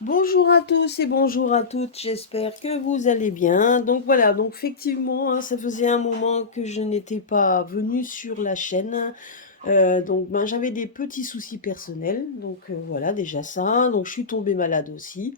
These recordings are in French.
Bonjour à tous et bonjour à toutes, j'espère que vous allez bien. Donc voilà, donc effectivement, ça faisait un moment que je n'étais pas venue sur la chaîne. Donc ben, j'avais des petits soucis personnels, donc voilà déjà ça. Donc je suis tombée malade aussi.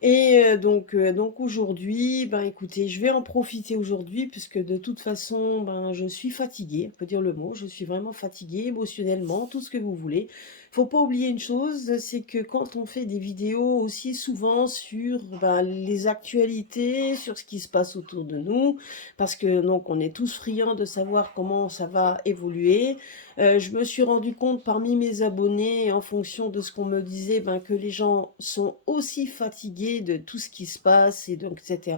Et donc aujourd'hui, ben écoutez, je vais en profiter aujourd'hui puisque de toute façon, ben je suis fatiguée, on peut dire le mot, je suis vraiment fatiguée émotionnellement, tout ce que vous voulez. Faut pas oublier une chose, c'est que quand on fait des vidéos aussi souvent sur ben, les actualités, sur ce qui se passe autour de nous, parce que donc on est tous friands de savoir comment ça va évoluer. Je me suis rendu compte parmi mes abonnés, en fonction de ce qu'on me disait, ben, que les gens sont aussi fatigués de tout ce qui se passe et donc etc.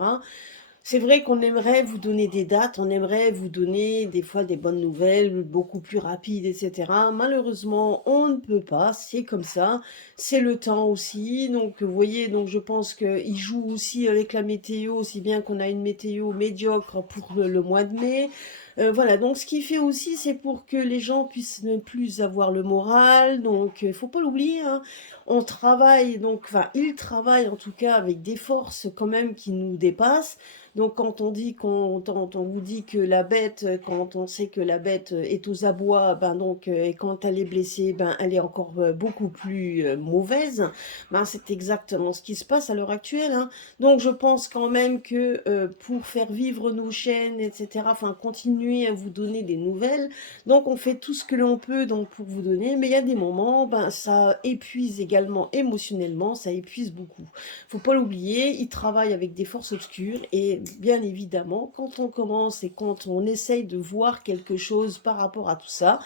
C'est vrai qu'on aimerait vous donner des dates, on aimerait vous donner des fois des bonnes nouvelles, beaucoup plus rapides, etc. Malheureusement, on ne peut pas, c'est comme ça, c'est le temps aussi. Donc, vous voyez, donc je pense qu'il joue aussi avec la météo, aussi bien qu'on a une météo médiocre pour le mois de mai. Voilà, donc ce qui fait aussi, c'est pour que les gens puissent ne plus avoir le moral. Donc, il faut pas l'oublier, hein. On travaille, donc, enfin, ils travaillent en tout cas avec des forces quand même qui nous dépassent. Donc quand on dit quand on vous dit que la bête, quand on sait que la bête est aux abois, ben donc et quand elle est blessée, ben elle est encore beaucoup plus mauvaise. Ben c'est exactement ce qui se passe à l'heure actuelle, hein. Donc je pense quand même que pour faire vivre nos chaînes, etc. Enfin continuer à vous donner des nouvelles. Donc on fait tout ce que l'on peut donc pour vous donner, mais il y a des moments, ben ça épuise également émotionnellement, ça épuise beaucoup. Faut pas l'oublier, ils travaillent avec des forces obscures et bien évidemment, quand on commence et quand on essaye de voir quelque chose par rapport à tout ça,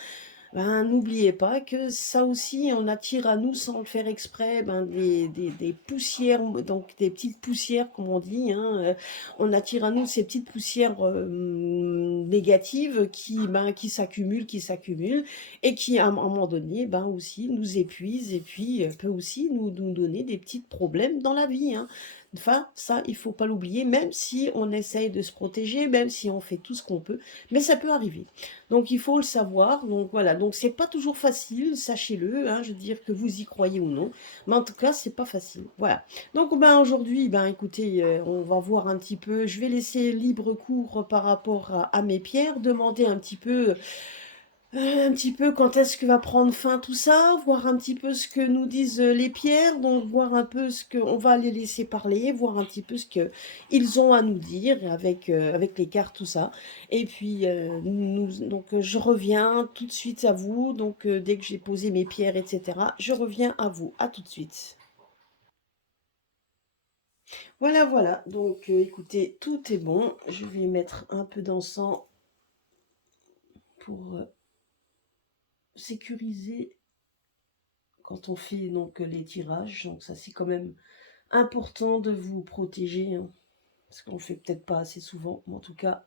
ben, n'oubliez pas que ça aussi, on attire à nous, sans le faire exprès, ben, des poussières, donc des petites poussières, comme on dit, hein, on attire à nous ces petites poussières négatives qui s'accumulent, et qui, à un moment donné, ben, aussi nous épuisent, et puis peut aussi nous donner des petits problèmes dans la vie, hein. Enfin, ça, il faut pas l'oublier, même si on essaye de se protéger, même si on fait tout ce qu'on peut, mais ça peut arriver. Donc il faut le savoir. Donc voilà, donc c'est pas toujours facile, sachez-le, hein, je veux dire que vous y croyez ou non, mais en tout cas c'est pas facile. Voilà. Donc ben aujourd'hui, ben écoutez, on va voir un petit peu. Je vais laisser libre cours par rapport à mes pierres, demander un petit peu quand est-ce que va prendre fin tout ça, voir un petit peu ce que nous disent les pierres, donc voir un peu ce que on va les laisser parler, voir un petit peu ce que ils ont à nous dire avec les cartes tout ça. Et puis je reviens tout de suite à vous. Donc dès que j'ai posé mes pierres, etc., je reviens à vous. À tout de suite. Voilà, voilà. Donc écoutez, tout est bon. Je vais mettre un peu d'encens pour sécuriser quand on fait donc les tirages. Donc ça c'est quand même important de vous protéger, hein, parce qu'on le fait peut-être pas assez souvent, mais en tout cas,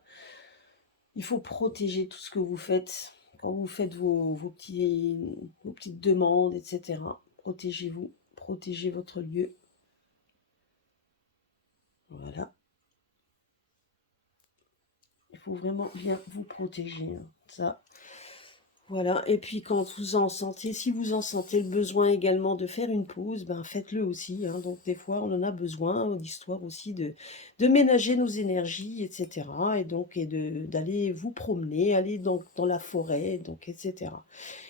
il faut protéger tout ce que vous faites quand vous faites vos petites demandes, etc. Protégez-vous, protégez votre lieu. Voilà, il faut vraiment bien vous protéger, hein. Ça, voilà, et puis quand vous en sentez, si vous en sentez le besoin également de faire une pause, ben faites-le aussi, hein. Donc des fois, on en a besoin, d'histoire aussi de ménager nos énergies, etc. Et donc d'aller vous promener, aller dans la forêt, donc etc.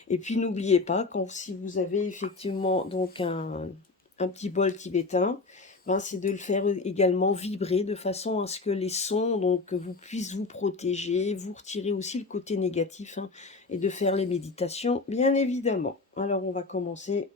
Et puis n'oubliez pas, quand si vous avez effectivement donc un petit bol tibétain, ben, c'est de le faire également vibrer de façon à ce que les sons donc vous puissent vous protéger, vous retirer aussi le côté négatif, hein, et de faire les méditations, bien évidemment. Alors on va commencer.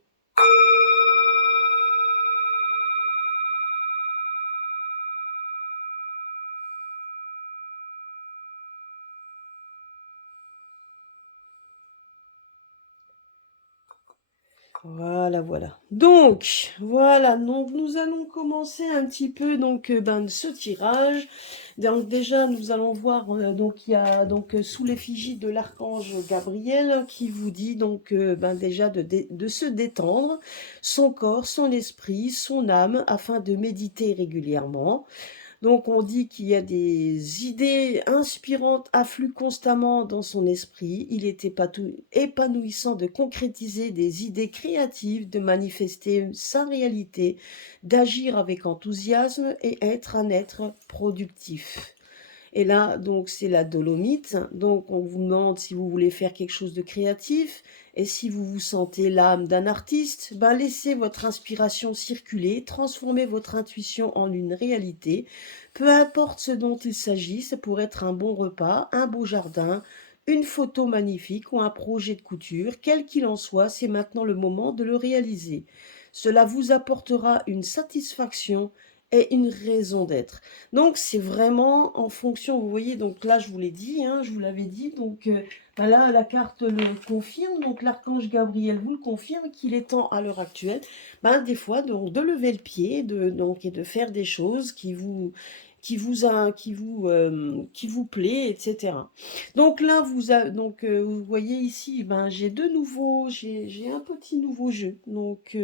Voilà, voilà. Donc, voilà, donc nous allons commencer un petit peu donc ben, ce tirage. Donc déjà, nous allons voir, donc il y a donc sous l'effigie de l'archange Gabriel qui vous dit donc ben, déjà de se détendre, son corps, son esprit, son âme, afin de méditer régulièrement. Donc on dit qu'il y a des idées inspirantes affluent constamment dans son esprit. Il est épanouissant de concrétiser des idées créatives, de manifester sa réalité, d'agir avec enthousiasme et être un être productif. Et là, donc, c'est la dolomite. Donc, on vous demande si vous voulez faire quelque chose de créatif. Et si vous vous sentez l'âme d'un artiste, ben, laissez votre inspiration circuler, transformez votre intuition en une réalité. Peu importe ce dont il s'agit, ça pourrait être un bon repas, un beau jardin, une photo magnifique ou un projet de couture. Quel qu'il en soit, c'est maintenant le moment de le réaliser. Cela vous apportera une satisfaction et une raison d'être. Donc c'est vraiment en fonction, vous voyez, donc là je vous l'ai dit, hein, je vous l'avais dit, donc ben là la carte le confirme, donc l'archange Gabriel vous le confirme qu'il est temps à l'heure actuelle, ben, des fois donc de lever le pied, donc, et de faire des choses qui vous plaît, etc. Donc là vous voyez ici, ben j'ai un petit nouveau jeu, donc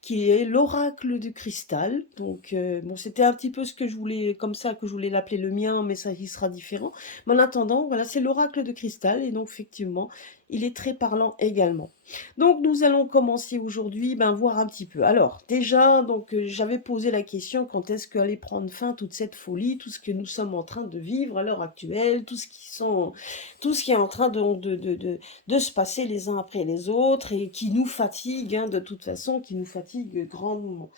qui est l'oracle de cristal. Donc, bon, c'était un petit peu ce que je voulais, comme ça, que je voulais l'appeler le mien, mais ça, il sera différent. Mais en attendant, voilà, c'est l'oracle de cristal, et donc, effectivement, il est très parlant également. Donc, nous allons commencer aujourd'hui, ben, voir un petit peu. Alors, déjà, donc, j'avais posé la question, quand est-ce qu'allait prendre fin toute cette folie, tout ce que nous sommes en train de vivre à l'heure actuelle, tout ce qui est en train de se passer les uns après les autres et qui nous fatigue, hein, de toute façon, qui nous fatigue grandement.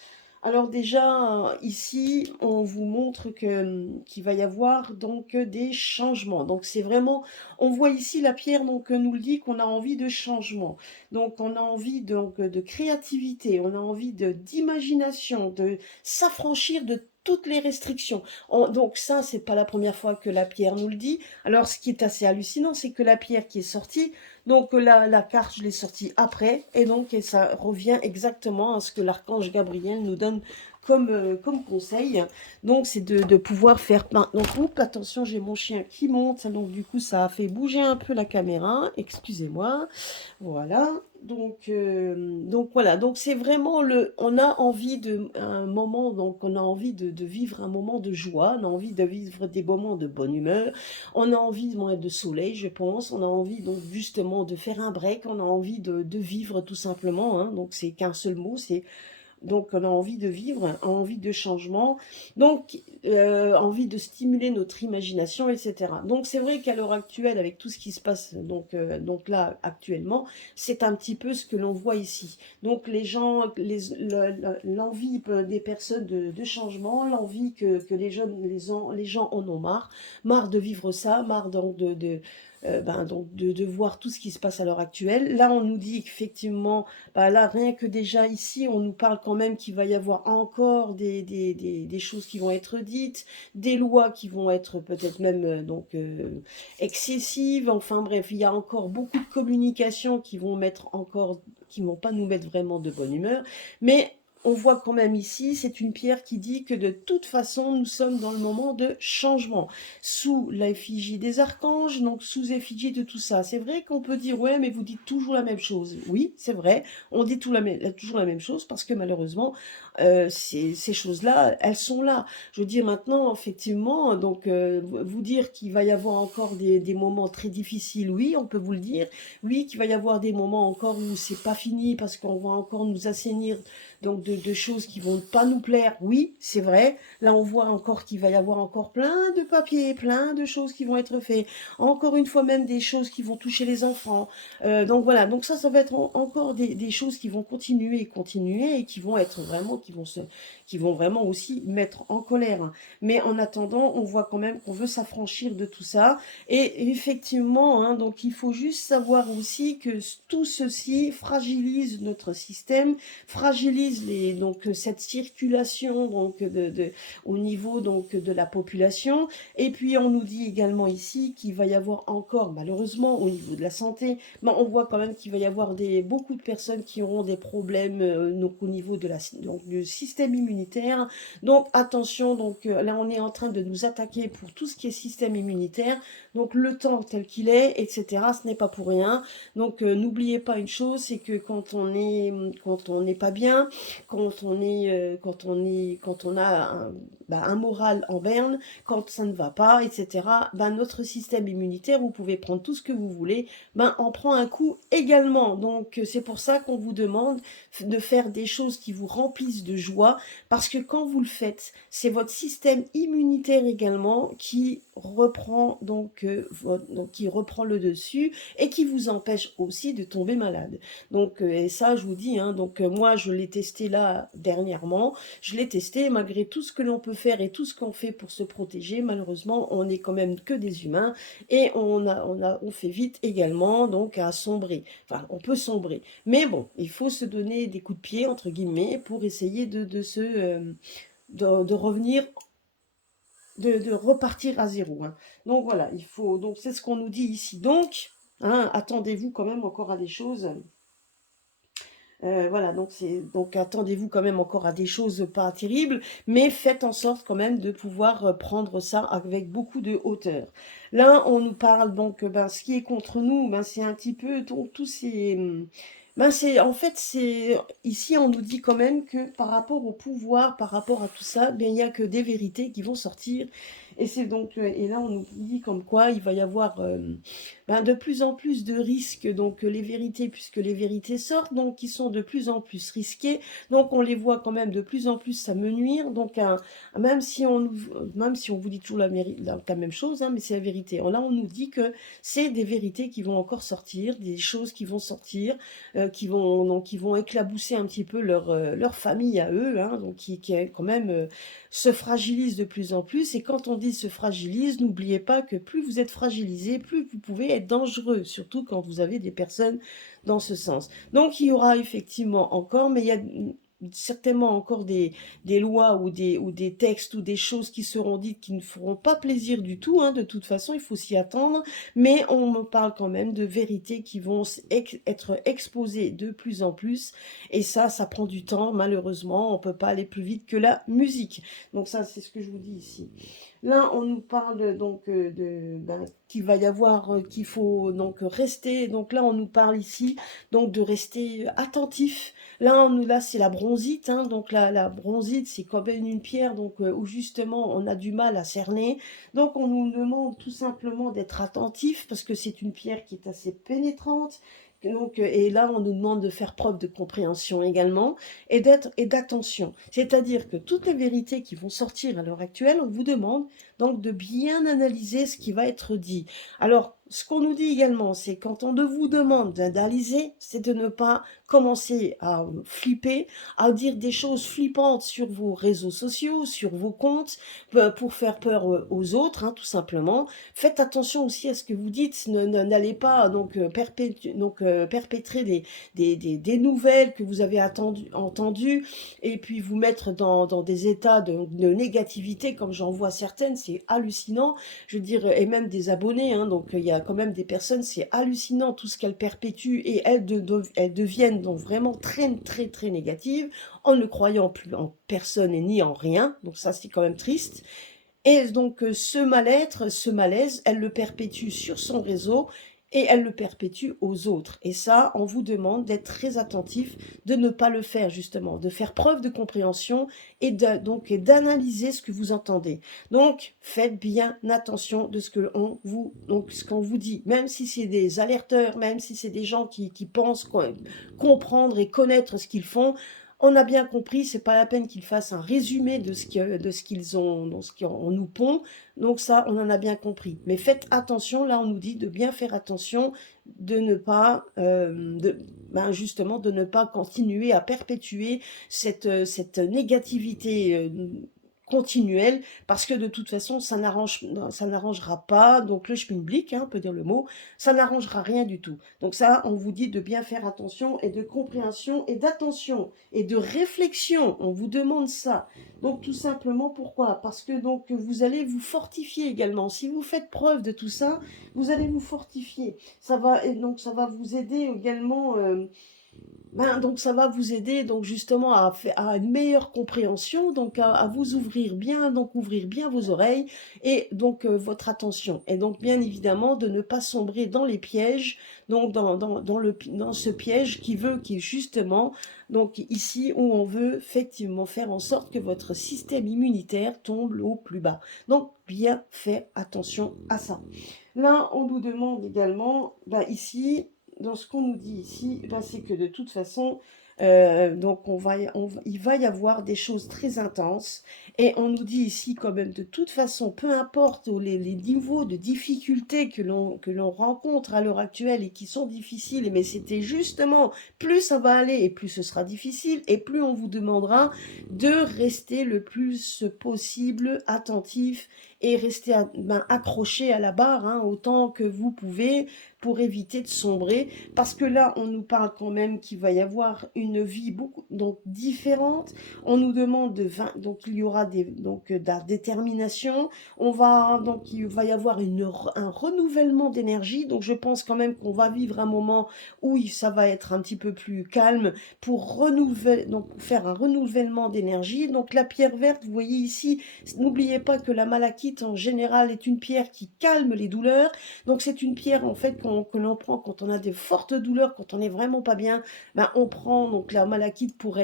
Alors déjà, ici, on vous montre qu'il va y avoir donc des changements. Donc c'est vraiment, on voit ici la pierre donc nous le dit qu'on a envie de changement. Donc on a envie donc de créativité, on a envie d'imagination, de s'affranchir de toutes les restrictions. Donc ça, c'est pas la première fois que la pierre nous le dit. Alors ce qui est assez hallucinant, c'est que la pierre qui est sortie, donc la carte, je l'ai sortie après, et donc et ça revient exactement à ce que l'archange Gabriel nous donne comme conseil. Donc c'est de pouvoir faire plein. Donc oups, attention, j'ai mon chien qui monte, donc du coup ça a fait bouger un peu la caméra, excusez-moi. Voilà. Donc voilà, donc c'est vraiment on a envie de un moment, donc on a envie de vivre un moment de joie, on a envie de vivre des moments de bonne humeur, on a envie de soleil, je pense, on a envie donc justement de faire un break, on a envie de vivre tout simplement, hein. Donc c'est qu'un seul mot, c'est donc on a envie de vivre, envie de changement, donc envie de stimuler notre imagination, etc. Donc c'est vrai qu'à l'heure actuelle, avec tout ce qui se passe donc là actuellement, c'est un petit peu ce que l'on voit ici. Donc les gens, l'envie des personnes de changement, l'envie que les gens en ont marre de vivre ça, marre donc donc de voir tout ce qui se passe à l'heure actuelle. Là, on nous dit qu'effectivement, bah là, rien que déjà ici, on nous parle quand même qu'il va y avoir encore des choses qui vont être dites, des lois qui vont être peut-être même excessives. Enfin bref, il y a encore beaucoup de communications qui vont pas nous mettre vraiment de bonne humeur. Mais on voit quand même ici, c'est une pierre qui dit que de toute façon, nous sommes dans le moment de changement, sous l'effigie des archanges, donc sous effigie de tout ça. C'est vrai qu'on peut dire, ouais, mais vous dites toujours la même chose. Oui, c'est vrai, on dit toujours la même chose parce que malheureusement, ces choses-là, elles sont là. Je veux dire maintenant, effectivement, donc vous dire qu'il va y avoir encore des moments très difficiles, oui, on peut vous le dire. Oui, qu'il va y avoir des moments encore où c'est pas fini parce qu'on va encore nous assainir donc de choses qui vont pas nous plaire. Oui, c'est vrai. Là, on voit encore qu'il va y avoir encore plein de papiers, plein de choses qui vont être faites. Encore une fois, même des choses qui vont toucher les enfants. Donc voilà. Donc ça va être encore des choses qui vont continuer et continuer et qui vont être vraiment, qui vont vraiment aussi mettre en colère. Mais en attendant, on voit quand même qu'on veut s'affranchir de tout ça. Et effectivement, hein, donc il faut juste savoir aussi que tout ceci fragilise notre système, fragilise cette circulation au niveau donc de la population. Et puis on nous dit également ici qu'il va y avoir encore, malheureusement, au niveau de la santé, mais on voit quand même qu'il va y avoir beaucoup de personnes qui auront des problèmes donc au niveau du système immunitaire. Donc attention, là on est en train de nous attaquer pour tout ce qui est système immunitaire. Donc le temps tel qu'il est, etc. Ce n'est pas pour rien. Donc n'oubliez pas une chose, c'est que quand on n'est pas bien, quand on a un moral en berne, quand ça ne va pas, etc., notre système immunitaire, vous pouvez prendre tout ce que vous voulez, en prend un coup également. Donc c'est pour ça qu'on vous demande de faire des choses qui vous remplissent de joie, parce que quand vous le faites, c'est votre système immunitaire également qui reprend donc qui reprend le dessus et qui vous empêche aussi de tomber malade. Donc et ça je vous dis, hein, moi je l'ai testé là dernièrement, je l'ai testé malgré tout ce que l'on peut faire et tout ce qu'on fait pour se protéger. Malheureusement on n'est quand même que des humains et on fait vite également donc à sombrer. Enfin on peut sombrer, mais bon il faut se donner des coups de pied entre guillemets pour essayer de revenir, de repartir à zéro, hein. Donc voilà, donc c'est ce qu'on nous dit ici. Donc, hein, attendez-vous quand même encore à des choses. Voilà, donc attendez-vous quand même encore à des choses pas terribles, mais faites en sorte quand même de pouvoir prendre ça avec beaucoup de hauteur. Là, on nous parle donc, ce qui est contre nous, c'est un petit peu donc tous ces, c'est en fait c'est ici on nous dit quand même que par rapport au pouvoir, par rapport à tout ça, il n'y a que des vérités qui vont sortir. Et c'est donc et là on nous dit comme quoi il va y avoir de plus en plus de risques, donc les vérités, puisque les vérités sortent, donc qui sont de plus en plus risquées, donc on les voit quand même de plus en plus s'amenuire, donc même si on vous dit toujours la même chose, hein, mais c'est la vérité. Là on nous dit que c'est des vérités qui vont encore sortir, des choses qui vont sortir, qui vont éclabousser un petit peu leur famille à eux, hein, donc qui quand même se fragilise de plus en plus. Et quand on dit se fragilise, n'oubliez pas que plus vous êtes fragilisé, plus vous pouvez être dangereux, surtout quand vous avez des personnes dans ce sens. Donc il y aura effectivement encore, mais il y a certainement encore des lois ou des textes ou des choses qui seront dites qui ne feront pas plaisir du tout, hein, de toute façon, il faut s'y attendre, mais on me parle quand même de vérités qui vont être exposées de plus en plus, et ça prend du temps, malheureusement, on peut pas aller plus vite que la musique. Donc ça, c'est ce que je vous dis ici. Là, on nous parle donc qu'il va y avoir, qu'il faut donc rester. Donc là, on nous parle ici donc de rester attentif. Là, c'est la bronzite, hein. Donc la bronzite, c'est quand même une pierre donc où justement on a du mal à cerner. Donc on nous demande tout simplement d'être attentif parce que c'est une pierre qui est assez pénétrante. Donc, et là, on nous demande de faire preuve de compréhension également et d'attention. C'est-à-dire que toutes les vérités qui vont sortir à l'heure actuelle, on vous demande donc de bien analyser ce qui va être dit. Alors, ce qu'on nous dit également, c'est quand on vous demande d'analyser, c'est de ne pas commencer à flipper, à dire des choses flippantes sur vos réseaux sociaux, sur vos comptes, pour faire peur aux autres, hein, tout simplement. Faites attention aussi à ce que vous dites, n'allez pas perpétrer des nouvelles que vous avez entendues et puis vous mettre dans des états de négativité, comme j'en vois certaines, c'est hallucinant. Je veux dire, et même des abonnés, hein, donc il y a quand même des personnes, c'est hallucinant tout ce qu'elles perpétuent et elles deviennent donc vraiment très très très négatives en ne croyant plus en personne et ni en rien. Donc ça c'est quand même triste. Et donc ce mal-être, ce malaise, elle le perpétue sur son réseau et elle le perpétue aux autres. Et ça, on vous demande d'être très attentif, de ne pas le faire justement, de faire preuve de compréhension et d'analyser ce que vous entendez. Donc faites bien attention de ce qu'on vous dit, même si c'est des alerteurs, même si c'est des gens qui pensent comprendre et connaître ce qu'ils font. On a bien compris, c'est pas la peine qu'ils fassent un résumé de ce qu'ils ont, dans ce qu'on nous pond. Donc ça, on en a bien compris. Mais faites attention, là on nous dit de bien faire attention, de ne pas, justement, de ne pas continuer à perpétuer cette négativité continuelle, parce que de toute façon, ça n'arrangera pas, donc le schmilblick, hein, on peut dire le mot, ça n'arrangera rien du tout. Donc ça, on vous dit de bien faire attention et de compréhension et d'attention et de réflexion, on vous demande ça. Donc tout simplement, pourquoi? Parce que donc vous allez vous fortifier également. Si vous faites preuve de tout ça, vous allez vous fortifier. Ça va vous aider également Ben, donc ça va vous aider donc justement à une meilleure compréhension, donc à vous ouvrir bien, donc ouvrir bien vos oreilles et donc votre attention. Et donc bien évidemment de ne pas sombrer dans les pièges, donc dans ce piège qui est justement, donc ici où on veut effectivement faire en sorte que votre système immunitaire tombe au plus bas. Donc bien faire attention à ça. Là, on nous demande également, ben, ici, dans ce qu'on nous dit ici, ben, c'est que de toute façon, donc il va y avoir des choses très intenses. Et on nous dit ici quand même, de toute façon, peu importe les niveaux de difficulté que l'on rencontre à l'heure actuelle et qui sont difficiles, mais c'était justement, plus ça va aller et plus ce sera difficile, et plus on vous demandera de rester le plus possible attentif et rester accroché à la barre hein, autant que vous pouvez pour éviter de sombrer. Parce que là, on nous parle quand même qu'il va y avoir une vie beaucoup donc différente. On nous demande donc il y aura de la détermination. Donc il va y avoir un renouvellement d'énergie. Donc je pense quand même qu'on va vivre un moment où ça va être un petit peu plus calme pour faire un renouvellement d'énergie. Donc la pierre verte, vous voyez ici, n'oubliez pas que la malachite en général est une pierre qui calme les douleurs. Donc c'est une pierre en fait que l'on prend quand on a des fortes douleurs, quand on n'est vraiment pas bien. Ben, on prend donc la malachite pour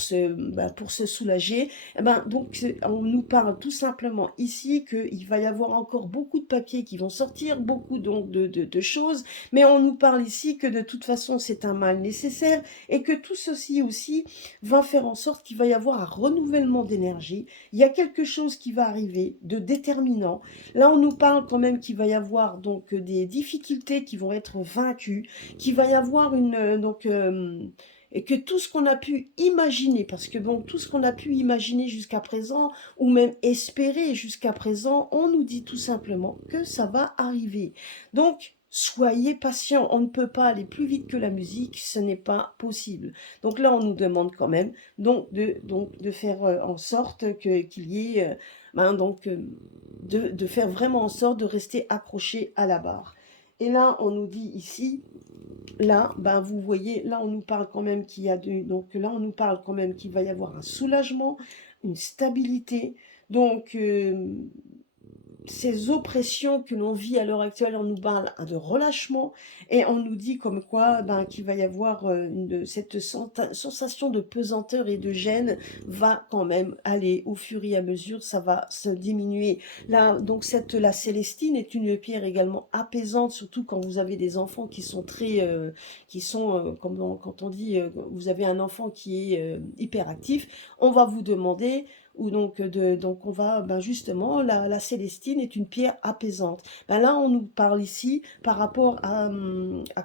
se soulager. Et ben, donc on nous parle tout simplement ici qu'il va y avoir encore beaucoup de papiers qui vont sortir, beaucoup donc de choses, mais on nous parle ici que de toute façon c'est un mal nécessaire et que tout ceci aussi va faire en sorte qu'il va y avoir un renouvellement d'énergie. Il y a quelque chose qui va arriver de déterminant. Là, on nous parle quand même qu'il va y avoir donc des difficultés qui vont être vaincues, qu'il va y avoir et que tout ce qu'on a pu imaginer, parce que bon, tout ce qu'on a pu imaginer jusqu'à présent, ou même espérer jusqu'à présent, on nous dit tout simplement que ça va arriver. Donc, soyez patient, on ne peut pas aller plus vite que la musique, ce n'est pas possible. Donc là, on nous demande quand même de faire en sorte qu'il y ait, de faire vraiment en sorte de rester accroché à la barre. Et là, on nous dit ici, là, ben vous voyez, là on nous parle quand même donc là on nous parle quand même qu'il va y avoir un soulagement, une stabilité. Donc ces oppressions que l'on vit à l'heure actuelle, on nous parle de relâchement et on nous dit comme quoi ben, qu'il va y avoir cette sensation de pesanteur et de gêne va quand même aller au fur et à mesure, ça va se diminuer. Là, donc la célestine est une pierre également apaisante, surtout quand vous avez des enfants qui sont quand on dit, vous avez un enfant qui est hyperactif, on va vous demander ou donc on va ben justement la célestine est une pierre apaisante. Ben là on nous parle ici par rapport à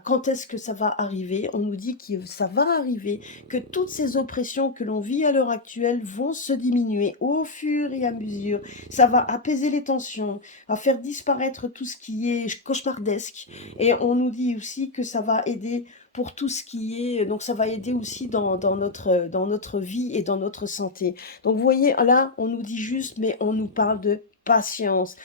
quand est-ce que ça va arriver. On nous dit que ça va arriver, que toutes ces oppressions que l'on vit à l'heure actuelle vont se diminuer au fur et à mesure. Ça va apaiser les tensions, va faire disparaître tout ce qui est cauchemardesque. Et on nous dit aussi que ça va aider pour tout ce qui est, donc ça va aider aussi dans notre vie et dans notre santé. Donc vous voyez, là, on nous dit juste, mais on nous parle de patience.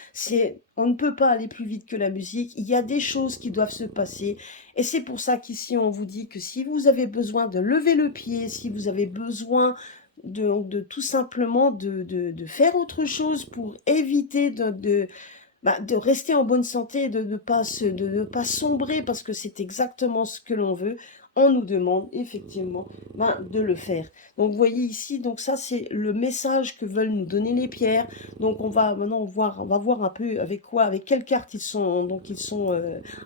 On ne peut pas aller plus vite que la musique. Il y a des choses qui doivent se passer. Et c'est pour ça qu'ici, on vous dit que si vous avez besoin de lever le pied, si vous avez besoin de tout simplement de faire autre chose pour éviter de rester en bonne santé, de ne pas sombrer, parce que c'est exactement ce que l'on veut, on nous demande effectivement de le faire. Donc vous voyez ici, donc ça c'est le message que veulent nous donner les pierres. Donc on va maintenant voir, on va voir un peu avec quelles cartes ils sont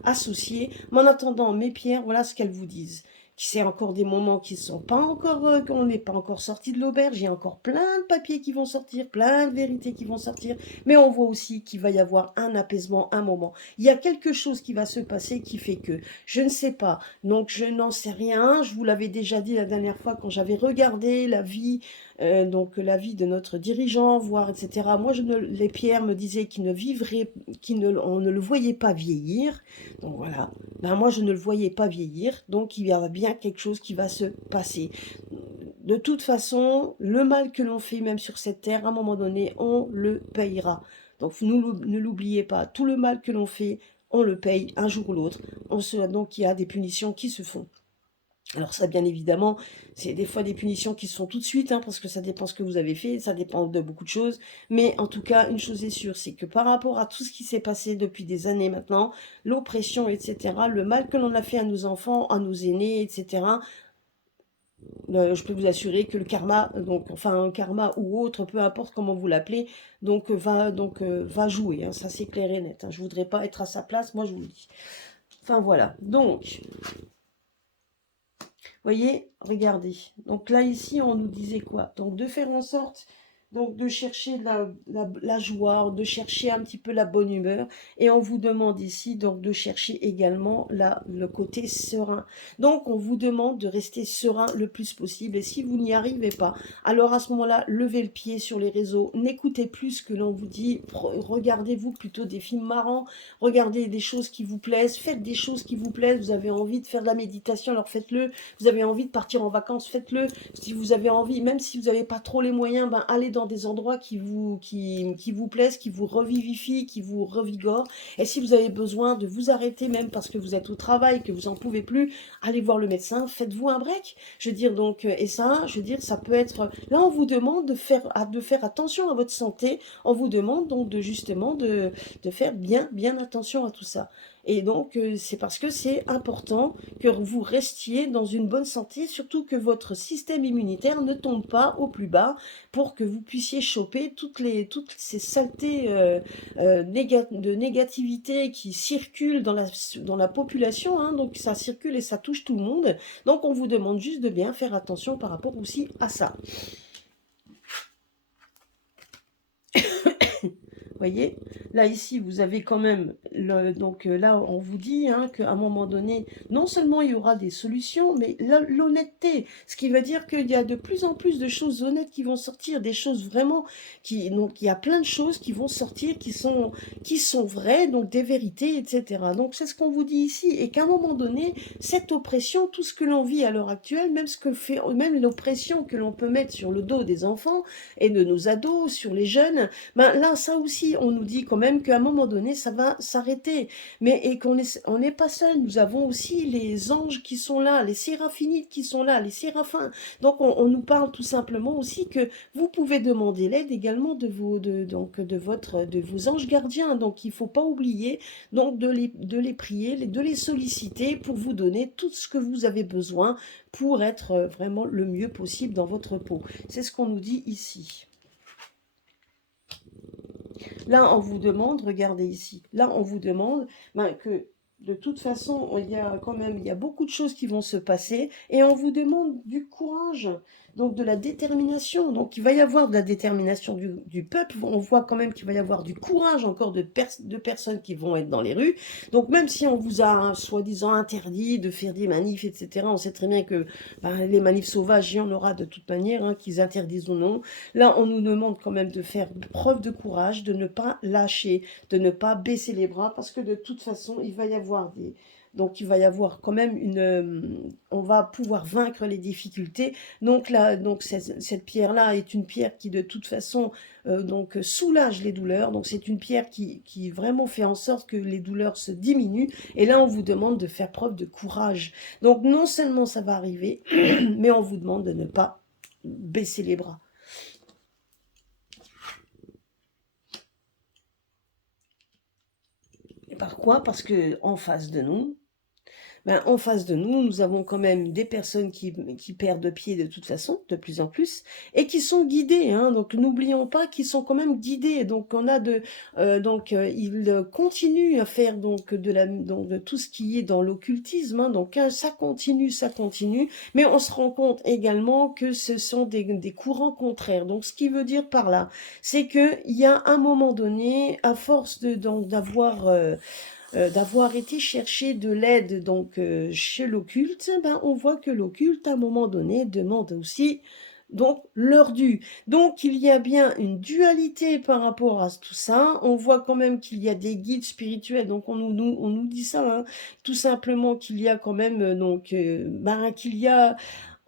associés. Mais en attendant, mes pierres, voilà ce qu'elles vous disent. C'est encore des moments qui sont pas encore, qu'on n'est pas encore sorti de l'auberge. Il y a encore plein de papiers qui vont sortir, plein de vérités qui vont sortir. Mais on voit aussi qu'il va y avoir un apaisement, un moment. Il y a quelque chose qui va se passer qui fait que, je ne sais pas, donc je n'en sais rien. Je vous l'avais déjà dit la dernière fois quand j'avais regardé la vie, donc la vie de notre dirigeant, voir, etc. Moi, les pierres me disaient qu'il ne vivrait, on ne le voyait pas vieillir. Donc voilà. Ben moi, je ne le voyais pas vieillir. Donc il y a bien quelque chose qui va se passer. De toute façon, le mal que l'on fait, même sur cette terre, à un moment donné, on le payera. Donc ne l'oubliez pas, tout le mal que l'on fait, on le paye un jour ou l'autre. Donc il y a des punitions qui se font. Alors ça, bien évidemment, c'est des fois des punitions qui sont tout de suite, hein, parce que ça dépend ce que vous avez fait, ça dépend de beaucoup de choses. Mais en tout cas, une chose est sûre, c'est que par rapport à tout ce qui s'est passé depuis des années maintenant, l'oppression, etc., le mal que l'on a fait à nos enfants, à nos aînés, etc., je peux vous assurer que le karma, donc enfin un karma ou autre, peu importe comment vous l'appelez, va jouer, hein, ça c'est clair et net. Hein. Je voudrais pas être à sa place, moi je vous le dis. Enfin voilà. Donc, voyez, regardez. Donc là, ici, on nous disait quoi? Donc de faire en sorte donc de chercher la joie, de chercher un petit peu la bonne humeur. Et on vous demande ici donc de chercher également le côté serein. Donc on vous demande de rester serein le plus possible. Et si vous n'y arrivez pas, alors à ce moment-là, levez le pied sur les réseaux. N'écoutez plus ce que l'on vous dit. Regardez-vous plutôt des films marrants. Regardez des choses qui vous plaisent. Faites des choses qui vous plaisent. Vous avez envie de faire de la méditation, alors faites-le. Vous avez envie de partir en vacances, faites-le. Si vous avez envie, même si vous n'avez pas trop les moyens, ben allez dans des endroits qui vous plaisent, qui vous revivifient, qui vous revigorent. Et si vous avez besoin de vous arrêter, même parce que vous êtes au travail, que vous n'en pouvez plus, allez voir le médecin, faites-vous un break. Je veux dire, donc, et ça, je veux dire, ça peut être... Là, on vous demande de faire attention à votre santé. On vous demande donc de justement de faire bien attention à tout ça. Et donc, c'est parce que c'est important que vous restiez dans une bonne santé, surtout que votre système immunitaire ne tombe pas au plus bas pour que vous puissiez choper toutes ces saletés de négativité qui circulent dans la population. Hein, donc, ça circule et ça touche tout le monde. Donc, on vous demande juste de bien faire attention par rapport aussi à ça. Voyez, là ici vous avez quand même donc là on vous dit hein, qu'à un moment donné non seulement il y aura des solutions mais l'honnêteté, ce qui veut dire qu'il y a de plus en plus de choses honnêtes qui vont sortir, des choses vraiment donc il y a plein de choses qui vont sortir qui sont vraies, donc des vérités, etc. Donc c'est ce qu'on vous dit ici, et qu'à un moment donné cette oppression, tout ce que l'on vit à l'heure actuelle, même l'oppression que l'on peut mettre sur le dos des enfants et de nos ados, sur les jeunes, ben là, ça aussi, on nous dit quand même qu'à un moment donné, ça va s'arrêter. Mais et on n'est pas seul. Nous avons aussi les anges qui sont là, les séraphinites qui sont là, les séraphins. Donc, on nous parle tout simplement aussi que vous pouvez demander l'aide également de vos anges gardiens. Donc, il ne faut pas oublier donc de les prier, de les solliciter pour vous donner tout ce que vous avez besoin pour être vraiment le mieux possible dans votre peau. C'est ce qu'on nous dit ici. Là, on vous demande, regardez ici, là, on vous demande que de toute façon, il y a beaucoup de choses qui vont se passer et on vous demande du courage, donc de la détermination. Donc, il va y avoir de la détermination du peuple. On voit quand même qu'il va y avoir du courage encore de personnes qui vont être dans les rues. Donc, même si on vous a soi-disant interdit de faire des manifs, etc., on sait très bien que les manifs sauvages, il y en aura de toute manière, hein, qu'ils interdisent ou non. Là, on nous demande quand même de faire preuve de courage, de ne pas lâcher, de ne pas baisser les bras, parce que de toute façon, il va y avoir donc il va y avoir quand même on va pouvoir vaincre les difficultés. Donc là, donc cette pierre-là est une pierre qui de toute façon donc soulage les douleurs. Donc c'est une pierre qui vraiment fait en sorte que les douleurs se diminuent. Et là, on vous demande de faire preuve de courage. Donc non seulement ça va arriver, mais on vous demande de ne pas baisser les bras. Par quoi? Parce que en face de nous, en face de nous, nous avons quand même des personnes qui perdent pied de toute façon, de plus en plus, et qui sont guidées. Hein, donc n'oublions pas qu'ils sont quand même guidés. Donc ils continuent à faire de tout ce qui est dans l'occultisme. Hein, donc ça continue. Mais on se rend compte également que ce sont des courants contraires. Donc ce qui veut dire par là, c'est que il y a un moment donné, à force d'avoir été chercher de l'aide chez l'occulte, on voit que l'occulte à un moment donné demande aussi donc leur dû. Donc il y a bien une dualité par rapport à tout ça. On voit quand même qu'il y a des guides spirituels. Donc on nous dit ça, hein, tout simplement qu'il y a quand même qu'il y a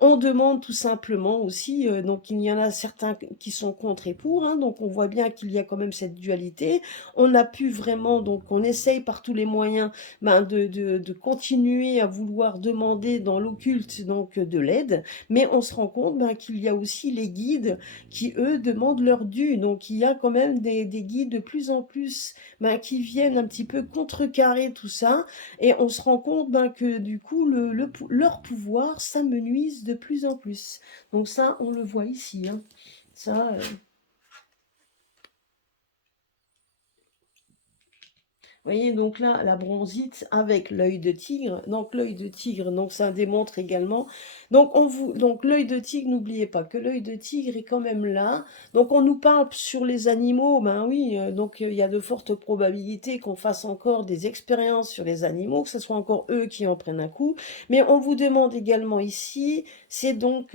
On demande tout simplement aussi, donc il y en a certains qui sont contre et pour, hein, donc on voit bien qu'il y a quand même cette dualité. On a pu vraiment, donc on essaye par tous les moyens ben, de continuer à vouloir demander dans l'occulte donc de l'aide, mais on se rend compte ben, qu'il y a aussi les guides qui, eux, demandent leur dû. Donc il y a quand même des guides de plus en plus ben, qui viennent un petit peu contrecarrer tout ça, et on se rend compte ben, que du coup, leur pouvoir s'amenuise de plus en plus. Donc ça, on le voit ici. Hein. Ça, vous voyez, donc là, la bronzite avec l'œil de tigre. Donc l'œil de tigre, donc ça démontre également. Donc l'œil de tigre, n'oubliez pas que l'œil de tigre est quand même là. Donc on nous parle sur les animaux, ben oui, donc il y a de fortes probabilités qu'on fasse encore des expériences sur les animaux, que ce soit encore eux qui en prennent un coup. Mais on vous demande également ici, c'est donc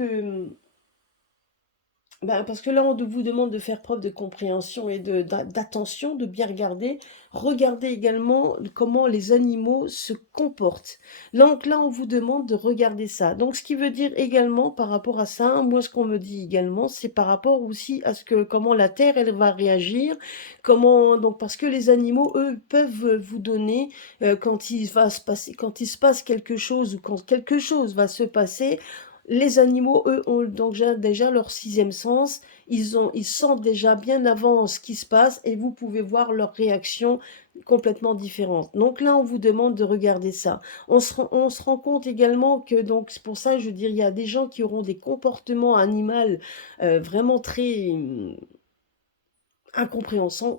ben, parce que là, on vous demande de faire preuve de compréhension et d'attention, de bien regarder. Regardez également comment les animaux se comportent. Donc là, on vous demande de regarder ça. Donc, ce qui veut dire également par rapport à ça, moi, ce qu'on me dit également, c'est par rapport aussi à ce que comment la Terre, elle va réagir. Comment, donc, parce que les animaux, eux, peuvent vous donner, quand il se passe quelque chose ou quand quelque chose va se passer, les animaux, eux, ont donc déjà leur sixième sens. Ils sentent déjà bien avant ce qui se passe et vous pouvez voir leur réaction complètement différente. Donc là, on vous demande de regarder ça. On se rend compte également que, donc c'est pour ça, je veux dire, il y a des gens qui auront des comportements animaux vraiment très incompréhension,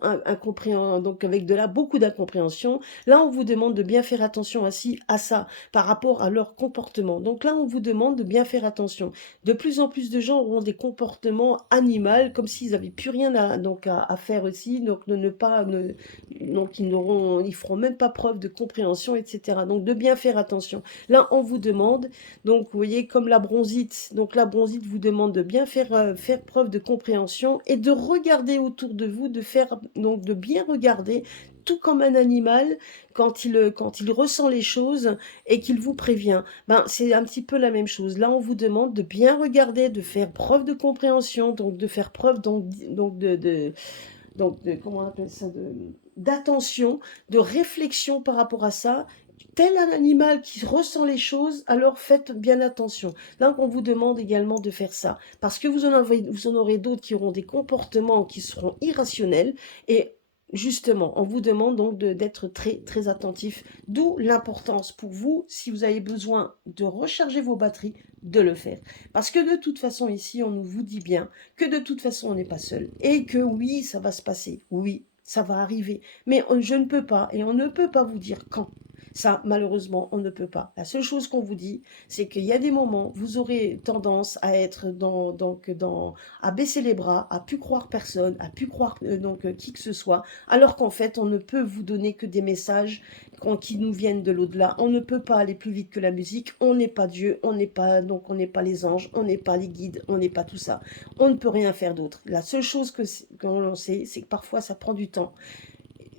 donc avec de là beaucoup d'incompréhension. Là, on vous demande de bien faire attention aussi à ça par rapport à leur comportement. Donc là, on vous demande de bien faire attention. De plus en plus de gens auront des comportements animaux, comme s'ils n'avaient plus rien à faire aussi, donc ne pas, donc ils feront même pas preuve de compréhension, etc. Donc de bien faire attention. Là, on vous demande, donc vous voyez comme la bronzite, donc la bronzite vous demande de bien faire preuve de compréhension et de regarder autour de vous, donc de bien regarder tout comme un animal quand il ressent les choses et qu'il vous prévient. Ben, c'est un petit peu la même chose. Là, on vous demande de bien regarder, de faire preuve de compréhension, donc de faire preuve comment on appelle ça, d'attention, de réflexion par rapport à ça. Tel un animal qui ressent les choses, alors faites bien attention. Donc on vous demande également de faire ça, parce que vous en aurez d'autres qui auront des comportements qui seront irrationnels, et justement, on vous demande donc d'être très très attentif, d'où l'importance pour vous, si vous avez besoin de recharger vos batteries, de le faire. Parce que de toute façon, ici, on nous vous dit bien que de toute façon, on n'est pas seul. Et que oui, ça va se passer. Oui, ça va arriver. Mais je ne peux pas, et on ne peut pas vous dire quand. Ça, malheureusement, on ne peut pas. La seule chose qu'on vous dit, c'est qu'il y a des moments, vous aurez tendance à être à baisser les bras, à plus croire personne, à plus croire qui que ce soit, alors qu'en fait, on ne peut vous donner que des messages qui nous viennent de l'au-delà. On ne peut pas aller plus vite que la musique. On n'est pas Dieu, on n'est pas les anges, on n'est pas les guides, on n'est pas tout ça. On ne peut rien faire d'autre. La seule chose qu'on sait, c'est que parfois ça prend du temps.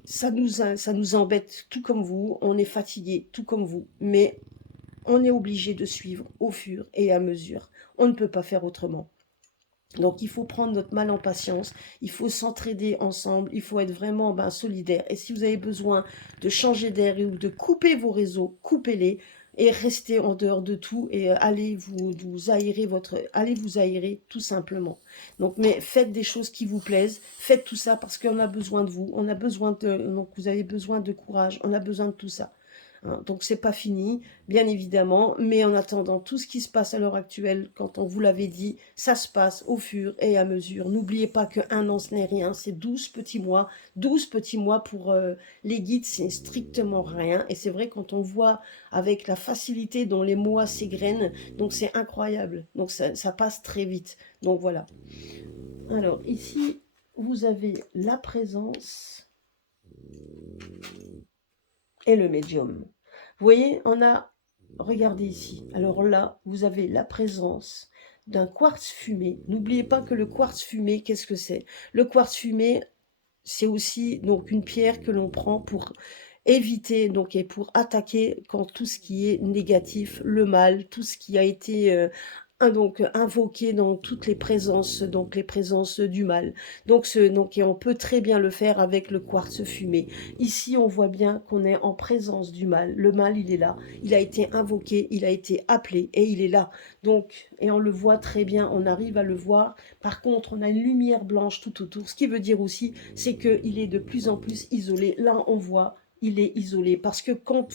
Ça nous embête tout comme vous, on est fatigué tout comme vous, mais on est obligé de suivre au fur et à mesure. On ne peut pas faire autrement. Donc il faut prendre notre mal en patience, il faut s'entraider ensemble, il faut être vraiment solidaire. Et si vous avez besoin de changer d'air ou de couper vos réseaux, coupez-les et restez en dehors de tout et allez vous aérer tout simplement. Donc mais faites des choses qui vous plaisent, faites tout ça parce qu'on a besoin de vous, donc vous avez besoin de courage, on a besoin de tout ça. Hein, donc c'est pas fini, bien évidemment, mais en attendant, tout ce qui se passe à l'heure actuelle, quand on vous l'avait dit, ça se passe au fur et à mesure. N'oubliez pas qu'un an, ce n'est rien, c'est 12 petits mois. 12 petits mois pour les guides, c'est strictement rien. Et c'est vrai, quand on voit avec la facilité dont les mois s'égrènent, donc c'est incroyable. Donc ça passe très vite. Donc voilà. Alors ici, vous avez la présence et le médium. Vous voyez, regardez ici. Alors là, vous avez la présence d'un quartz fumé. N'oubliez pas que le quartz fumé, qu'est-ce que c'est? Le quartz fumé, c'est aussi donc une pierre que l'on prend pour éviter donc et pour attaquer quand tout ce qui est négatif, le mal, tout ce qui a été donc invoquer dans toutes les présences du mal. Et on peut très bien le faire avec le quartz fumé. Ici, on voit bien qu'on est en présence du mal. Le mal, il est là. Il a été invoqué, il a été appelé et il est là. Et on le voit très bien, on arrive à le voir. Par contre, on a une lumière blanche tout autour. Ce qui veut dire aussi, c'est qu'il est de plus en plus isolé. Là, on voit, il est isolé parce que quand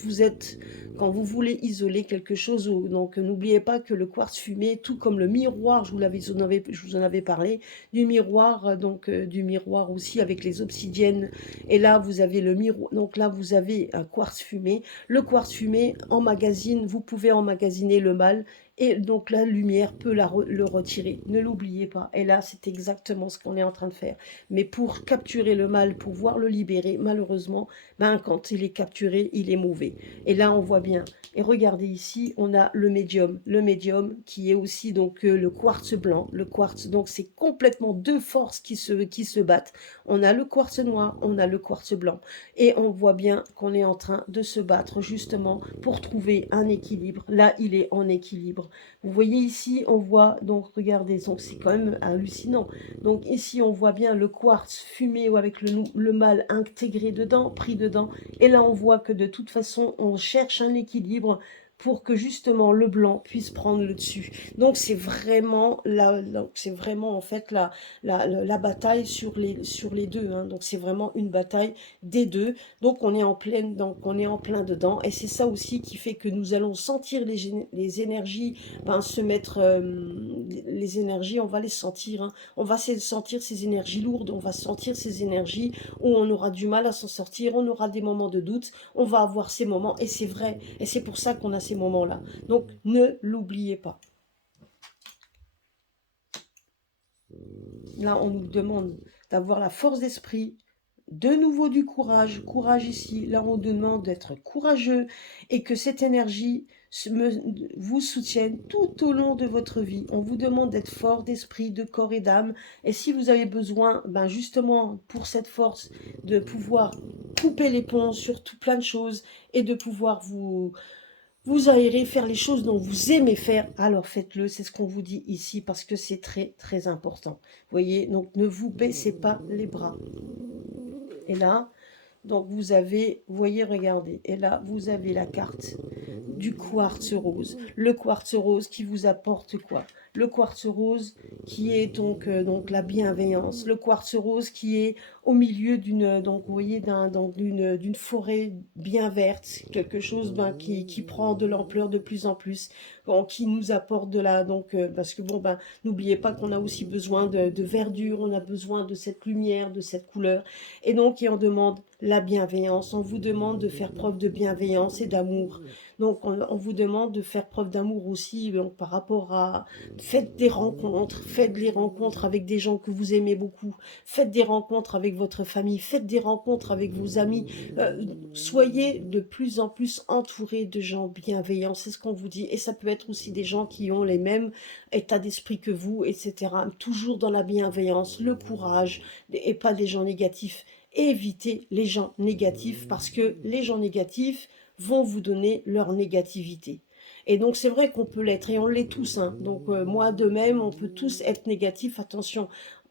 vous voulez isoler quelque chose, donc n'oubliez pas que le quartz fumé, tout comme le miroir, je vous en avais parlé, du miroir, du miroir aussi avec les obsidiennes. Et là, vous avez le miroir, donc là, vous avez un quartz fumé. Le quartz fumé emmagasine, vous pouvez emmagasiner le mal. Et donc la lumière peut le retirer. Ne l'oubliez pas. Et là, c'est exactement ce qu'on est en train de faire. Mais pour capturer le mal, pour pouvoir le libérer, malheureusement, ben, quand il est capturé, il est mauvais. Et là, on voit bien. Et regardez ici, on a le médium. Le médium qui est aussi le quartz blanc. Le quartz, donc c'est complètement deux forces qui se battent. On a le quartz noir, on a le quartz blanc. Et on voit bien qu'on est en train de se battre justement pour trouver un équilibre. Là, il est en équilibre. Vous voyez ici, on voit, donc regardez, donc c'est quand même hallucinant. Donc ici, on voit bien le quartz fumé ou avec le mal intégré dedans, pris dedans. Et là, on voit que de toute façon, on cherche un équilibre pour que justement le blanc puisse prendre le dessus. Donc c'est vraiment en fait la bataille sur les deux. Hein. Donc c'est vraiment une bataille des deux. Donc on est en plein dedans. Et c'est ça aussi qui fait que nous allons sentir les énergies se mettre, les énergies, on va les sentir. Hein. On va sentir ces énergies lourdes, on va sentir ces énergies où on aura du mal à s'en sortir, on aura des moments de doute, on va avoir ces moments, et c'est vrai, et c'est pour ça qu'on a ces moments-là. Donc ne l'oubliez pas. Là, on nous demande d'avoir la force d'esprit, de nouveau du courage, courage ici, là on demande d'être courageux et que cette énergie vous soutienne tout au long de votre vie. On vous demande d'être fort d'esprit, de corps et d'âme. Et si vous avez besoin, ben justement, pour cette force, de pouvoir couper les ponts sur tout plein de choses et de pouvoir vous aérer, faire les choses dont vous aimez faire, alors faites-le, c'est ce qu'on vous dit ici parce que c'est très très important. Vous voyez, donc ne vous baissez pas les bras. Et là, donc vous voyez, regardez, et là, vous avez la carte du quartz rose. Le quartz rose qui vous apporte quoi? Le quartz rose qui est donc la bienveillance. Le quartz rose qui est au milieu donc vous voyez, d'une forêt bien verte, quelque chose qui prend de l'ampleur de plus en plus, bon, qui nous apporte parce que bon, n'oubliez pas qu'on a aussi besoin de verdure, on a besoin de cette lumière, de cette couleur. Et on demande la bienveillance, on vous demande de faire preuve de bienveillance et d'amour. Donc on vous demande de faire preuve d'amour aussi donc, par rapport à... faites les rencontres avec des gens que vous aimez beaucoup, faites des rencontres avec votre famille, faites des rencontres avec vos amis, soyez de plus en plus entourés de gens bienveillants, c'est ce qu'on vous dit. Et ça peut être aussi des gens qui ont les mêmes états d'esprit que vous, etc. Toujours dans la bienveillance, le courage, et pas des gens négatifs. Évitez les gens négatifs parce que les gens négatifs vont vous donner leur négativité. Et donc c'est vrai qu'on peut l'être et on l'est tous. Hein. Donc moi de même, on peut tous être négatifs. Attention,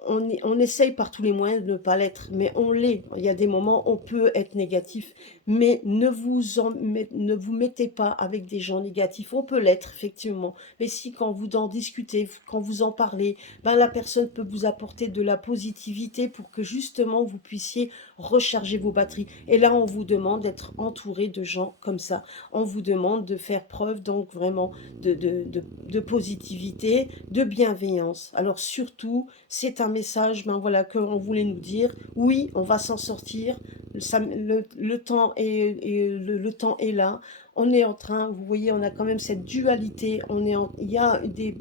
on essaye par tous les moyens de ne pas l'être, mais on l'est. Il y a des moments où on peut être négatif, mais ne vous mettez pas avec des gens négatifs. On peut l'être effectivement, mais si quand vous en discutez, quand vous en parlez, la personne peut vous apporter de la positivité pour que justement vous puissiez recharger vos batteries. Et là, on vous demande d'être entouré de gens comme ça. On vous demande de faire preuve donc vraiment de positivité, de bienveillance. Alors surtout, c'est un message voilà, qu'on voulait nous dire. Oui, on va s'en sortir. Le temps le temps est là. On est en train, vous voyez, on a quand même cette dualité. Il y a des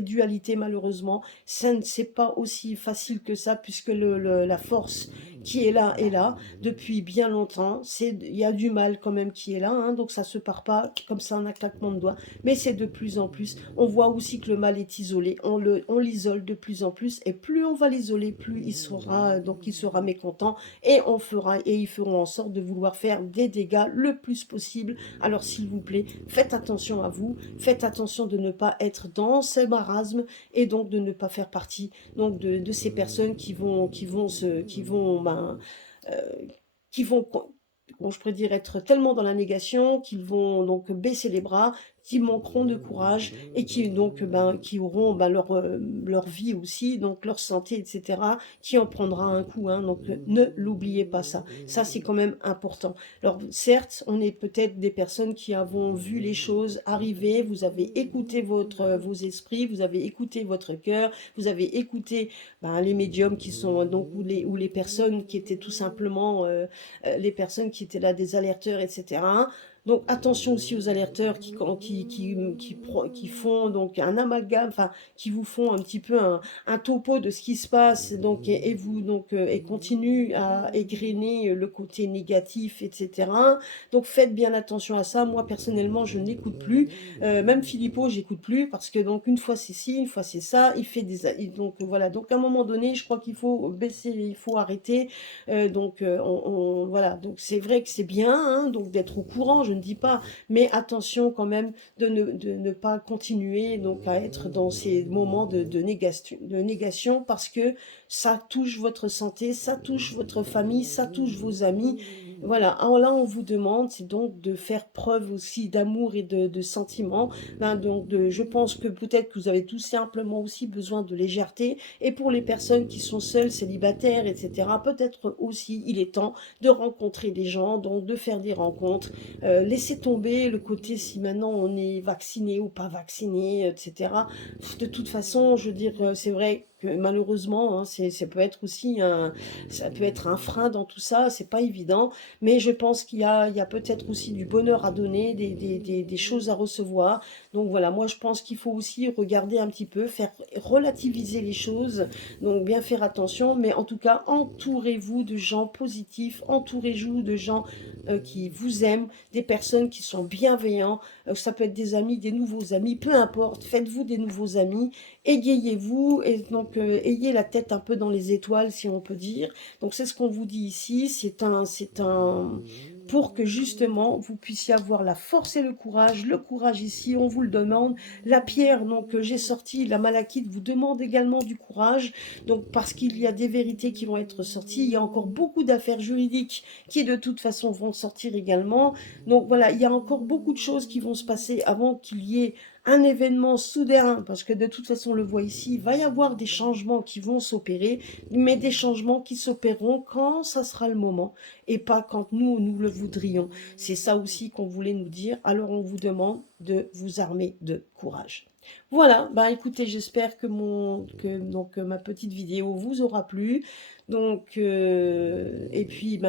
dualités malheureusement. Ça ne c'est pas aussi facile que ça puisque la force qui est là depuis bien longtemps. Il y a du mal quand même qui est là, hein, donc ça se part pas comme ça en un claquement de doigts, mais c'est de plus en plus. On voit aussi que le mal est isolé, on l'isole de plus en plus, et plus on va l'isoler, plus il sera mécontent, et ils feront en sorte de vouloir faire des dégâts le plus possible. Alors s'il vous plaît, faites attention à vous, faites attention de ne pas être dans ces marasmes, et donc de ne pas faire partie donc de ces personnes euh, qui vont, bon, je pourrais dire, être tellement dans la négation qu'ils vont donc baisser les bras, qui manqueront de courage et qui donc qui auront leur vie aussi, donc leur santé, etc., qui en prendra un coup, hein, donc ne l'oubliez pas ça. Ça, c'est quand même important. Alors certes, on est peut-être des personnes qui avons vu les choses arriver, vous avez écouté vos esprits, vous avez écouté votre cœur, vous avez écouté les médiums qui sont donc ou les personnes qui étaient tout simplement les personnes qui étaient là, des alerteurs, etc. Donc attention aussi aux alerteurs qui font donc un amalgame, enfin qui vous font un petit peu un topo de ce qui se passe, donc et continuent à égrener le côté négatif, etc. Donc faites bien attention à ça. Moi personnellement, je n'écoute plus. Même Philippot, j'écoute plus parce que donc une fois c'est ci, une fois c'est ça. Donc voilà. Donc à un moment donné, je crois qu'il faut baisser, il faut arrêter. Voilà, donc c'est vrai que c'est bien hein, donc d'être au courant, je ne dis pas, mais attention quand même de ne pas continuer donc à être dans ces moments de négation parce que ça touche votre santé, ça touche votre famille, ça touche vos amis. Voilà, alors là on vous demande c'est donc de faire preuve aussi d'amour et de sentiments. Je pense que peut-être que vous avez tout simplement aussi besoin de légèreté et pour les personnes qui sont seules, célibataires, etc., peut-être aussi il est temps de rencontrer des gens, donc de faire des rencontres. Laissez tomber le côté si maintenant on est vacciné ou pas vacciné, etc. De toute façon, je veux dire, c'est vrai que malheureusement, hein, ça peut être aussi ça peut être un frein dans tout ça, c'est pas évident, mais je pense il y a peut-être aussi du bonheur à donner, des choses à recevoir. Donc voilà, moi je pense qu'il faut aussi regarder un petit peu, faire relativiser les choses, donc bien faire attention, mais en tout cas, entourez-vous de gens positifs, entourez-vous de gens qui vous aiment, des personnes qui sont bienveillants, ça peut être des amis, des nouveaux amis, peu importe, faites-vous des nouveaux amis, égayez-vous, et donc ayez la tête un peu dans les étoiles, si on peut dire. Donc c'est ce qu'on vous dit ici, pour que justement vous puissiez avoir la force et le courage ici, on vous le demande. La pierre, donc j'ai sorti, la malachite vous demande également du courage, donc parce qu'il y a des vérités qui vont être sorties, il y a encore beaucoup d'affaires juridiques qui de toute façon vont sortir également. Donc voilà, il y a encore beaucoup de choses qui vont se passer avant qu'il y ait un événement soudain, parce que de toute façon on le voit ici, il va y avoir des changements qui vont s'opérer, mais des changements qui s'opéreront quand ça sera le moment, et pas quand nous le voudrions. C'est ça aussi qu'on voulait nous dire, alors on vous demande de vous armer de courage. Voilà, bah écoutez, j'espère que ma petite vidéo vous aura plu. Donc, et puis,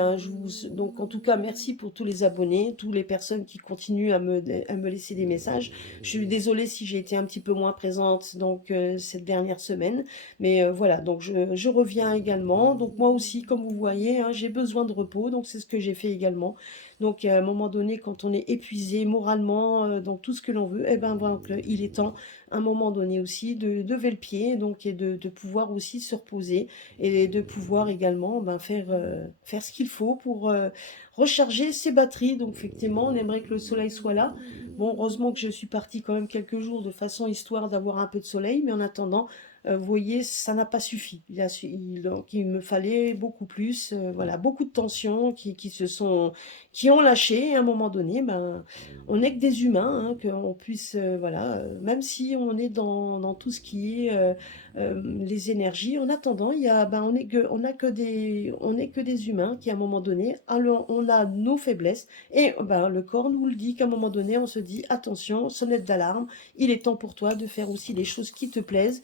donc en tout cas, merci pour tous les abonnés, toutes les personnes qui continuent à me laisser des messages. Je suis désolée si j'ai été un petit peu moins présente donc cette dernière semaine, mais voilà, donc je reviens également. Donc moi aussi, comme vous voyez, hein, j'ai besoin de repos, donc c'est ce que j'ai fait également. Donc à un moment donné, quand on est épuisé moralement, dans tout ce que l'on veut, eh ben voilà, il est temps, à un moment donné aussi, de lever le pied, donc et de pouvoir aussi se reposer et de pouvoir également faire ce qu'il faut pour recharger ses batteries. Donc effectivement, on aimerait que le soleil soit là. Bon, heureusement que je suis partie quand même quelques jours de façon histoire d'avoir un peu de soleil, mais en attendant, vous voyez, ça n'a pas suffi. Donc, il me fallait beaucoup plus, voilà, beaucoup de tensions qui ont lâché. À un moment donné, on n'est que des humains, hein, qu'on puisse, voilà, même si on est dans tout ce qui est les énergies, en attendant, on n'est que des humains qui, à un moment donné, alors on a nos faiblesses et le corps nous le dit qu'à un moment donné, on se dit attention, sonnette d'alarme, il est temps pour toi de faire aussi les choses qui te plaisent,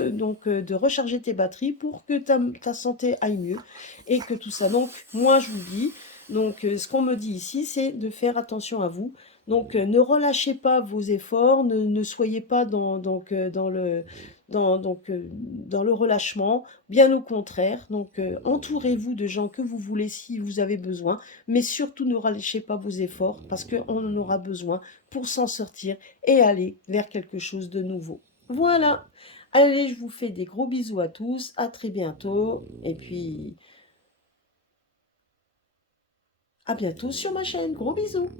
de recharger tes batteries pour que ta santé aille mieux et que tout ça. Donc, moi, je vous dis, donc, ce qu'on me dit ici, c'est de faire attention à vous. Donc, ne relâchez pas vos efforts, ne soyez pas dans le relâchement, bien au contraire. Donc, entourez-vous de gens que vous voulez si vous avez besoin, mais surtout ne relâchez pas vos efforts parce qu'on en aura besoin pour s'en sortir et aller vers quelque chose de nouveau. Voilà. Allez, je vous fais des gros bisous à tous, à très bientôt, et puis à bientôt sur ma chaîne. Gros bisous.